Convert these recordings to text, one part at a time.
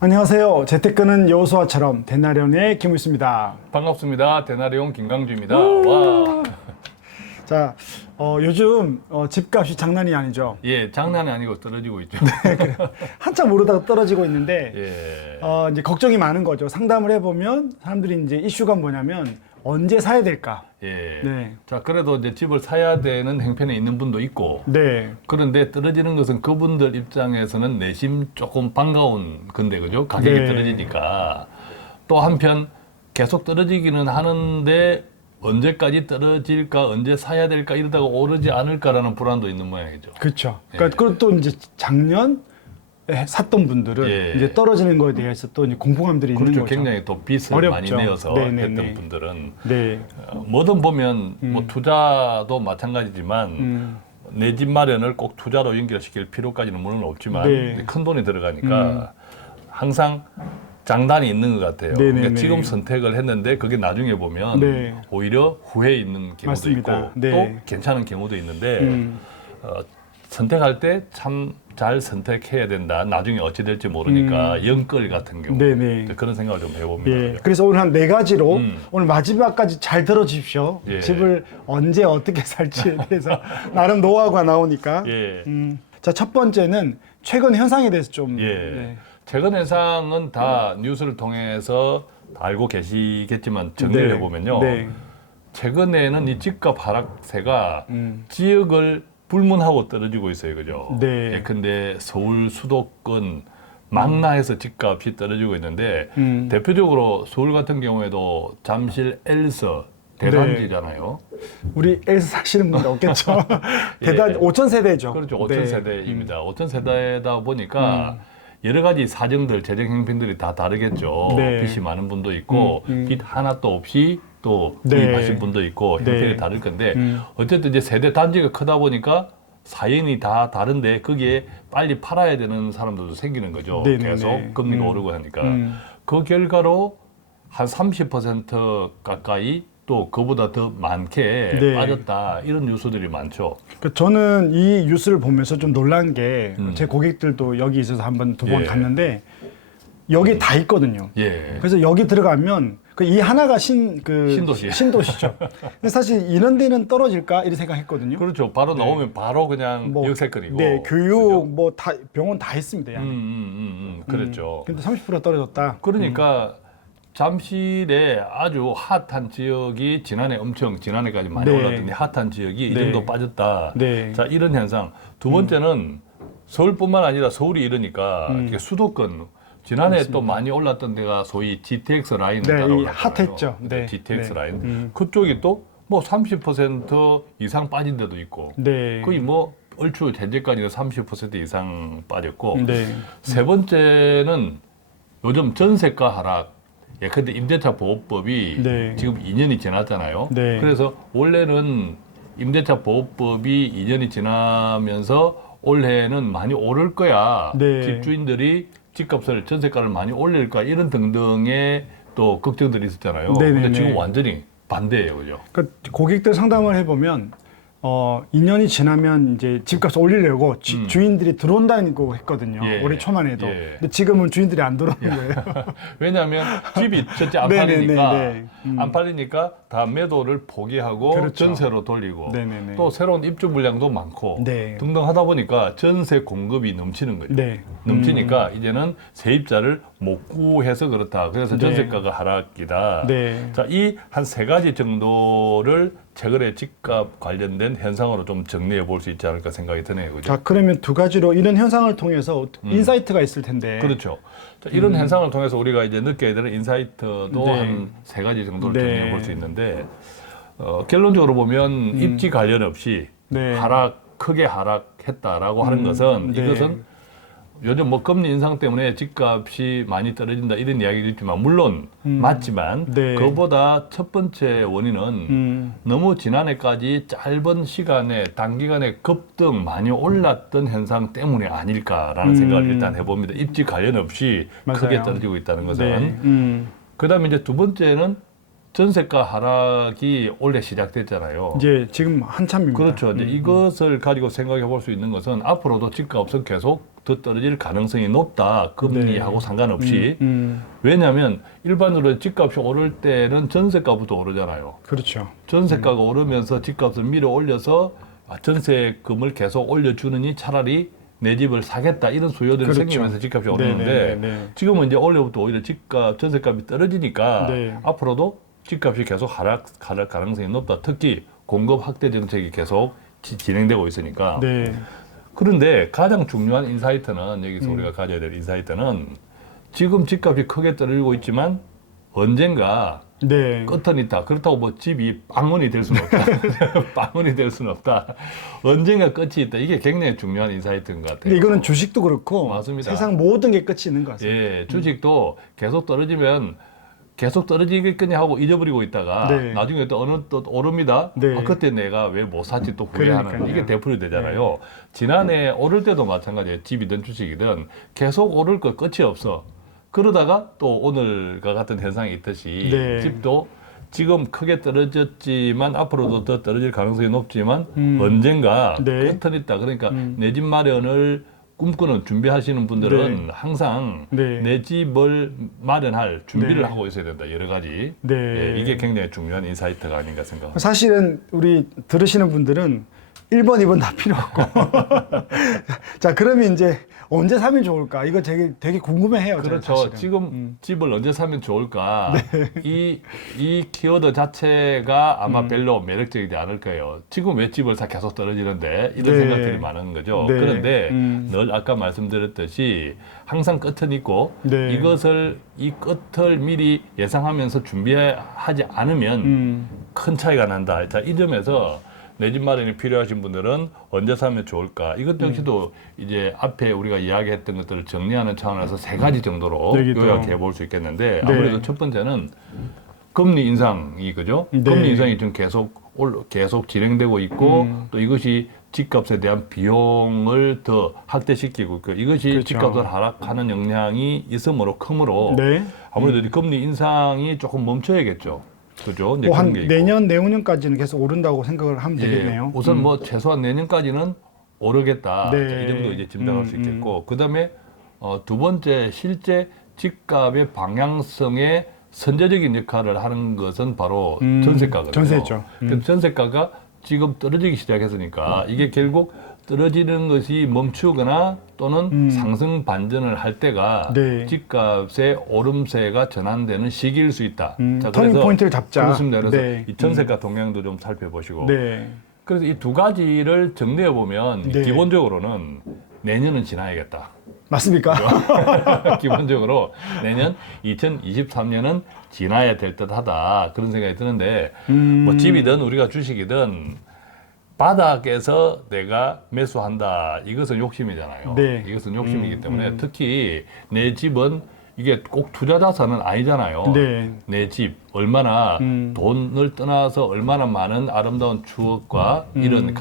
안녕하세요. 재테크는 여호수아처럼 대나련의 김우수입니다. 반갑습니다. 대나리온 김강주입니다. 와. 자, 요즘 집값이 장난이 아니죠. 예, 장난이 아니고 떨어지고 있죠. 한참 오르다가 떨어지고 있는데 예. 이제 걱정이 많은 거죠. 상담을 해보면 사람들이 이제 이슈가 뭐냐면 언제 사야 될까? 예. 네. 자, 그래도 이제 집을 사야 되는 형편에 있는 분도 있고. 네. 그런데 떨어지는 것은 그분들 입장에서는 내심 조금 반가운 건데, 그죠? 가격이 네. 떨어지니까. 또 한편 계속 떨어지기는 하는데 언제까지 떨어질까, 언제 사야 될까 이러다가 오르지 않을까라는 불안도 있는 모양이죠. 그렇죠. 그러니까 그리고 또 이제 작년 샀던 분들은 예. 이제 떨어지는 거에 대해서 또 이제 공포감들이 있는 그렇죠. 거죠. 굉장히 또 빚을 어렵죠. 많이 내어서 네네네. 했던 분들은 네. 뭐든 보면 뭐 투자도 마찬가지지만 내 집 마련을 꼭 투자로 연결시킬 필요까지는 물론 없지만 네. 큰 돈이 들어가니까 항상 장단이 있는 것 같아요. 네네네. 그러니까 지금 선택을 했는데 그게 나중에 보면 네. 오히려 후회 있는 경우도 맞습니다. 있고 네. 또 괜찮은 경우도 있는데 선택할 때 참 잘 선택해야 된다. 나중에 어찌 될지 모르니까 영끌 같은 경우 네네. 그런 생각을 좀 해봅니다. 예. 그래서 오늘 한 4가지로 오늘 마지막까지 잘 들어주십시오. 예. 집을 언제 어떻게 살지에 대해서 나름 노하우가 나오니까. 예. 자, 첫 번째는 최근 현상에 대해서 좀. 예. 네. 최근 현상은 다 뉴스를 통해서 알고 계시겠지만 정리를 네. 해보면요. 네. 최근에는 이 집값 하락세가 지역을 불문하고 떨어지고 있어요. 그죠? 네. 예컨대 서울 수도권 망라해서 집값이 떨어지고 있는데 대표적으로 서울 같은 경우에도 잠실 엘서 대단지잖아요. 우리 엘사 사시는 분들 없겠죠. 대단 예. 5천 세대죠. 그렇죠. 5천 네. 세대입니다. 5천 세대다 보니까 여러 가지 사정들, 재정 형편들이 다 다르겠죠. 네. 빚이 많은 분도 있고 빚 하나도 없이 또 네. 구입하신 분도 있고 형편이 네. 다를 건데 어쨌든 이제 세대 단지가 크다 보니까 사연이 다 다른데 거기에 빨리 팔아야 되는 사람들도 생기는 거죠. 네네네. 계속 금리가 오르고 하니까 그 결과로 한 30% 가까이 또 그보다 더 많게 네. 빠졌다 이런 뉴스들이 많죠. 그 저는 이 뉴스를 보면서 좀 놀란 게 제 고객들도 여기 있어서 한 번, 두 번 예. 갔는데 여기 다 있거든요. 예. 그래서 여기 들어가면 그 이 하나가 신도시. 신도시죠. 근데 사실 이런 데는 떨어질까 이렇게 생각했거든요. 그렇죠. 바로 나오면 바로 그냥 뭐, 역세권이고. 네, 교육 뭐 다 병원 다 했습니다. 양에. 그렇죠. 근데 30% 떨어졌다. 그러니까 잠실에 아주 핫한 지역이 지난해까지 많이 네. 올랐던데 핫한 지역이 이 네. 정도 빠졌다. 네. 자, 이런 현상. 두 번째는 서울뿐만 아니라 서울이 이러니까 이게 수도권 지난해 또 많이 올랐던 데가 소위 GTX 라인을 네, 따라올랐잖아요. 이 핫했죠. 네. GTX 네. 라인. 그쪽이 또 뭐 30% 이상 빠진 데도 있고. 네. 거의 뭐 얼추 현재까지는 30% 이상 빠졌고 네. 세 번째는 요즘 전세가 하락. 예컨대 임대차 보호법이 네. 지금 2년이 지났잖아요. 네. 그래서 원래는 임대차 보호법이 2년이 지나면서 올해는 많이 오를 거야. 네. 집주인들이 집값을 전세가를 많이 올릴 거야. 이런 등등의 또 걱정들이 있었잖아요. 네네네. 근데 지금 완전히 반대예요, 그죠? 그 고객들 상담을 해보면 2년이 지나면 이제 집값 올리려고 주인들이 들어온다고 했거든요. 예. 올해 초만 해도. 예. 근데 지금은 주인들이 안 들어오는 거예요. 왜냐하면 집이 첫째 안 네네네, 팔리니까 네. 안 팔리니까 다 매도를 포기하고 그렇죠. 전세로 돌리고 네네네. 또 새로운 입주 물량도 많고 네. 등등 하다 보니까 전세 공급이 넘치는 거죠. 네. 넘치니까 이제는 세입자를 못 구해서 그렇다. 그래서 네. 전세가가 하락이다. 네. 자, 이 한 세 가지 정도를 최근에 집값 관련된 현상으로 좀 정리해 볼 수 있지 않을까 생각이 드네요. 그죠? 자, 그러면 두 가지로 이런 현상을 통해서 인사이트가 있을 텐데. 그렇죠. 자, 이런 현상을 통해서 우리가 이제 느껴야 되는 인사이트도 네. 한 세 가지 정도를 네. 정리해 볼 수 있는데 결론적으로 보면 입지 관련 없이 네. 크게 하락했다라고 하는 것은 네. 이것은 요즘 뭐 금리 인상 때문에 집값이 많이 떨어진다 이런 이야기가 있지만 물론 맞지만 네. 그보다 첫 번째 원인은 너무 지난해까지 짧은 시간에 단기간에 급등 많이 올랐던 현상 때문이 아닐까라는 생각을 일단 해봅니다. 입지 관련 없이 맞아요. 크게 떨어지고 있다는 것은. 네. 그다음에 이제 두 번째는 전세가 하락이 올해 시작됐잖아요. 이제 지금 한참입니다. 그렇죠. 이제 이것을 가지고 생각해 볼 수 있는 것은 앞으로도 집값은 계속 더 떨어질 가능성이 높다. 금리하고 네. 상관없이. 왜냐하면 일반적으로 집값이 오를 때는 전세가부터 오르잖아요. 그렇죠. 전세가가 오르면서 집값을 밀어 올려서 전세금을 계속 올려주느니 차라리 내 집을 사겠다 이런 수요들이 그렇죠. 생기면서 집값이 오르는데 네. 지금은 이제 올해부터 오히려 전세값이 떨어지니까 네. 앞으로도 집값이 계속 하락 가능성이 높다. 특히 공급 확대 정책이 계속 진행되고 있으니까. 네. 그런데 가장 중요한 인사이트는 여기서 우리가 가져야 될 인사이트는 지금 집값이 크게 떨어지고 있지만 언젠가 네. 끝은 있다. 그렇다고 뭐 집이 빵원이 될 수는 없다. 빵원이 될 수는 없다. 언젠가 끝이 있다. 이게 굉장히 중요한 인사이트인 것 같아요. 근데 이거는 주식도 그렇고 맞습니다. 세상 모든 게 끝이 있는 것 같습니다. 예, 주식도 계속 떨어지면 계속 떨어지겠거냐 하고 잊어버리고 있다가 네. 나중에 또 어느 또 오릅니다. 네. 아, 그때 내가 왜 못 샀지 또 후회하는 그러니까요. 이게 되풀이 되잖아요. 지난해 오를 때도 마찬가지예요. 집이든 주식이든 계속 오를 거 끝이 없어. 그러다가 또 오늘과 같은 현상이 있듯이 네. 집도 지금 크게 떨어졌지만 앞으로도 더 떨어질 가능성이 높지만 언젠가 네. 끝은 있다. 그러니까 내 집 마련을 꿈꾸는 준비하시는 분들은 네. 항상 네. 내 집을 마련할 준비를 네. 하고 있어야 된다. 여러 가지. 네. 예, 이게 굉장히 중요한 인사이트가 아닌가 생각합니다. 사실은 우리 들으시는 분들은 1번, 2번 다 필요 없고. 자, 그러면 이제 언제 사면 좋을까? 이거 되게 궁금해해요. 저는 그렇죠. 사실은. 지금 집을 언제 사면 좋을까? 네. 이 키워드 자체가 아마 별로 매력적이지 않을 거예요. 지금 왜 집을 사 계속 떨어지는데 이런 네. 생각들이 많은 거죠. 네. 그런데 늘 아까 말씀드렸듯이 항상 끝은 있고 네. 이 끝을 미리 예상하면서 준비하지 않으면 큰 차이가 난다. 자, 이 점에서 내 집 마련이 필요하신 분들은 언제 사면 좋을까? 이것 역시도 이제 앞에 우리가 이야기했던 것들을 정리하는 차원에서 세 가지 정도로 네, 또. 요약해 볼 수 있겠는데 네. 아무래도 첫 번째는 금리 인상이 그죠? 네. 금리 인상이 지금 계속 진행되고 있고 또 이것이 집값에 대한 비용을 더 확대시키고 있고 이것이 그렇죠. 집값을 하락하는 영향이 있으므로 크므로 네. 아무래도 이 금리 인상이 조금 멈춰야겠죠. 그죠? 이제 뭐 한 그런 게 있고. 내년, 내후년까지는 계속 오른다고 생각을 하면 되겠네요. 우선 뭐 최소한 내년까지는 오르겠다. 네. 자, 이 정도 이제 짐작할 수 있겠고, 그 다음에 두 번째 실제 집값의 방향성에 선제적인 역할을 하는 것은 바로 전세가거든요. 전세죠. 그 전세가가 지금 떨어지기 시작했으니까 이게 결국 떨어지는 것이 멈추거나 또는 상승 반전을 할 때가 네. 집값의 오름세가 전환되는 시기일 수 있다. 터닝 포인트를 잡자. 그렇습니다. 그래서 네. 이 전세가 동향도 좀 살펴보시고. 네. 그래서 이 두 가지를 정리해 보면 네. 기본적으로는 내년은 지나야겠다. 맞습니까? 기본적으로 내년 2023년은 지나야 될 듯하다 그런 생각이 드는데 뭐 집이든 우리가 주식이든 바닥에서 내가 매수한다 이것은 욕심이잖아요. 네. 이것은 욕심이기 때문에 특히 내 집은 이게 꼭 투자 자산은 아니잖아요. 네. 내 집 얼마나 돈을 떠나서 얼마나 많은 아름다운 추억과 이런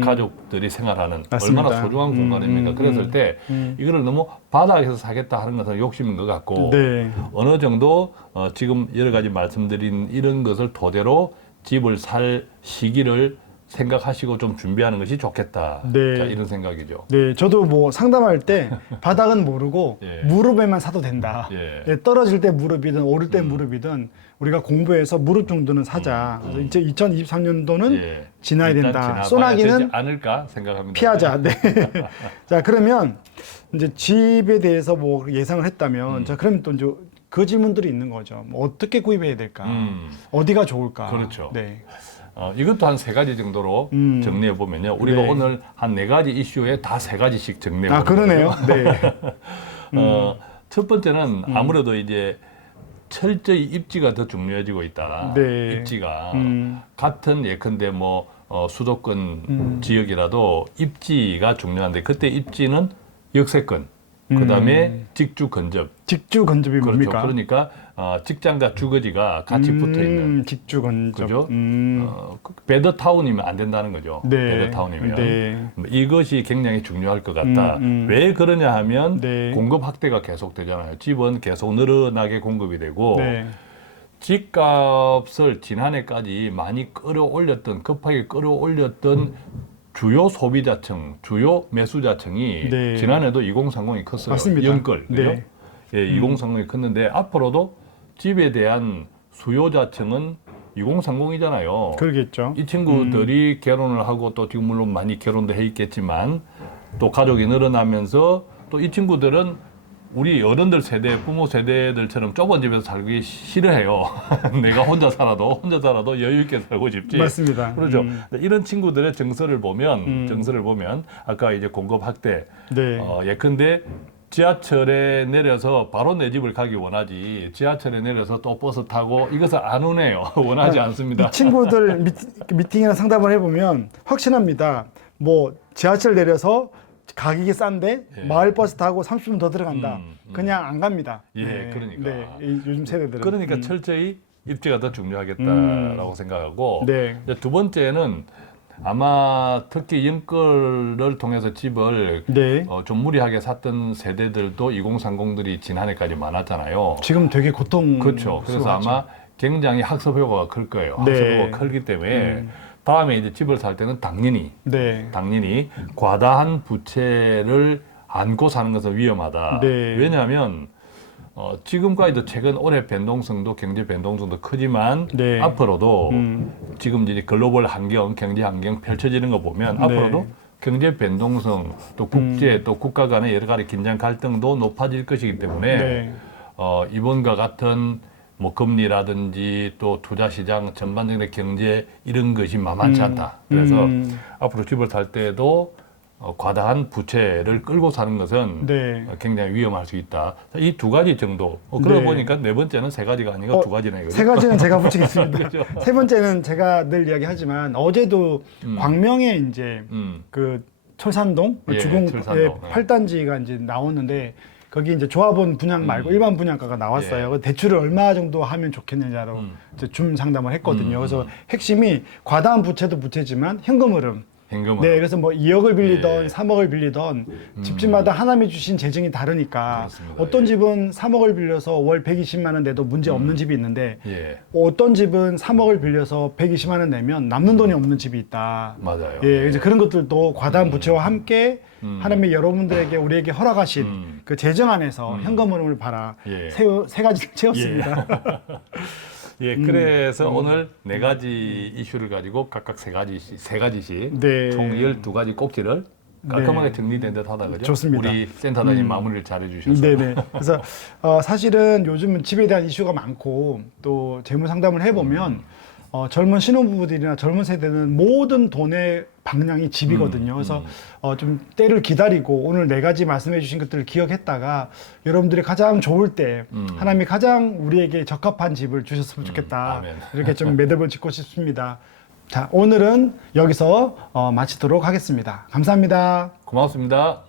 가족들이 생활하는 맞습니다. 얼마나 소중한 공간입니까? 그랬을 때 이거를 너무 바닥에서 사겠다 하는 것은 욕심인 것 같고 네. 어느 정도 지금 여러 가지 말씀드린 이런 것을 토대로 집을 살 시기를 생각하시고 좀 준비하는 것이 좋겠다. 네. 자, 이런 생각이죠. 네, 저도 뭐 상담할 때 바닥은 모르고 예. 무릎에만 사도 된다. 예. 네, 떨어질 때 무릎이든 오를 때 무릎이든 우리가 공부해서 무릎 정도는 사자. 그래서 이제 2023년도는 예. 지나야 일단 된다. 지나가야 소나기는 되지 않을까 생각합니다. 피하자. 네. 자, 그러면 이제 집에 대해서 뭐 예상을 했다면 자, 그러면 또 이제 그 질문들이 있는 거죠. 뭐 어떻게 구입해야 될까? 어디가 좋을까? 그렇죠. 네. 이것도 한 세 가지 정도로 정리해 보면요. 우리가 네. 오늘 한 네 가지 이슈에 다 세 가지씩 정리해 아, 보는 그러네요. 거예요. 네. 첫 번째는 아무래도 이제 철저히 입지가 더 중요해지고 있다. 네. 입지가 같은 예컨대 뭐 수도권 지역이라도 입지가 중요한데 그때 입지는 역세권, 그다음에 직주 근접. 직주 건접이 그렇죠. 뭡니까? 그러니까 직장과 주거지가 같이 붙어 있는. 직주 건접. 그죠? 베더타운이면 안 된다는 거죠. 네. 베더타운이면. 네. 이것이 굉장히 중요할 것 같다. 왜 그러냐 하면 네. 공급 확대가 계속 되잖아요. 집은 계속 늘어나게 공급이 되고 네. 집값을 지난해까지 많이 끌어올렸던, 급하게 끌어올렸던 주요 소비자층, 주요 매수자층이 네. 지난해도 2030이 컸어요. 맞습니다. 연끌, 그죠? 네. 예, 2030이 컸는데 앞으로도 집에 대한 수요자층은 2030이잖아요. 그러겠죠. 이 친구들이 결혼을 하고 또 지금 물론 많이 결혼도 해 있겠지만 또 가족이 늘어나면서 또 이 친구들은 우리 어른들 세대, 부모 세대들처럼 좁은 집에서 살기 싫어해요. 내가 혼자 살아도 여유 있게 살고 싶지. 맞습니다. 그렇죠. 이런 친구들의 정서를 보면 아까 이제 공급 확대, 네. 예컨대 지하철에 내려서 바로 내 집을 가기 원하지 지하철에 내려서 또 버스 타고 이것을 안 원해요. 원하지 않습니다. 이 친구들 미팅이나 상담을 해보면 확신합니다. 뭐 지하철 내려서 가격이 싼데 예. 마을 버스 타고 30분 더 들어간다. 음. 그냥 안 갑니다. 예, 그러니까. 네, 이 요즘 세대들은. 그러니까 철저히 입지가 더 중요하겠다라고 생각하고 네. 이제 두 번째는 아마 특히 연끌을 통해서 집을 네. 좀 무리하게 샀던 세대들도 2030들이 지난해까지 많았잖아요. 지금 되게 고통. 그렇죠. 그래서 아마 굉장히 학습 효과가 클 거예요. 학습 네. 효과가 크기 때문에 다음에 이제 집을 살 때는 당연히 네. 과다한 부채를 안고 사는 것은 위험하다. 네. 왜냐하면 지금까지도 최근 올해 변동성도 경제 변동성도 크지만 네. 앞으로도 지금 이제 글로벌 환경, 경제 환경 펼쳐지는 거 보면 네. 앞으로도 경제 변동성 또 국제 또 국가 간의 여러 가지 긴장 갈등도 높아질 것이기 때문에 네. 이번과 같은 뭐 금리라든지 또 투자 시장 전반적인 경제 이런 것이 만만치 않다. 그래서 앞으로 집을 살 때도 과다한 부채를 끌고 사는 것은 네. 굉장히 위험할 수 있다. 이 두 가지 정도. 그러고 네. 보니까 네 번째는 세 가지가 아니고 두 가지네요. 세 가지는 제가 붙이겠습니다. 그죠? 세 번째는 제가 늘 이야기하지만 어제도 광명에 이제 그 철산동 예, 주공 철산동. 8단지가 이제 나오는데 거기 이제 조합원 분양 말고 일반 분양가가 나왔어요. 예. 대출을 얼마 정도 하면 좋겠느냐로 이제 줌 상담을 했거든요. 그래서 핵심이 과다한 부채도 부채지만 현금 흐름. 현금은. 네, 그래서 뭐 2억을 빌리던 예. 3억을 빌리던 집집마다 하나님이 주신 재정이 다르니까 그렇습니다. 어떤 집은 3억을 빌려서 월 120만 원 내도 문제 없는 집이 있는데 예, 어떤 집은 3억을 빌려서 120만 원 내면 남는 돈이 없는 집이 있다. 맞아요. 예, 이제 그런 것들도 과다한 부채와 함께 하나님이 여러분들에게 우리에게 허락하신 그 재정 안에서 현금 흐름을 봐라. 예. 세 가지를 채웠습니다. 예, 그래서 오늘 네 가지 이슈를 가지고 각각 세 가지씩 네. 총 12가지 꼭지를 깔끔하게 정리된 듯 하다 그죠? 좋습니다. 우리 센터장님 마무리를 잘해 주셔서. 네네. 그래서 사실은 요즘은 집에 대한 이슈가 많고 또 재무 상담을 해보면 젊은 신혼부부들이나 젊은 세대는 모든 돈의 방향이 집이거든요. 그래서 좀 때를 기다리고 오늘 네 가지 말씀해 주신 것들을 기억했다가 여러분들이 가장 좋을 때 하나님이 가장 우리에게 적합한 집을 주셨으면 좋겠다. 아멘. 이렇게 좀 매듭을 짓고 싶습니다. 자, 오늘은 여기서 마치도록 하겠습니다. 감사합니다. 고맙습니다.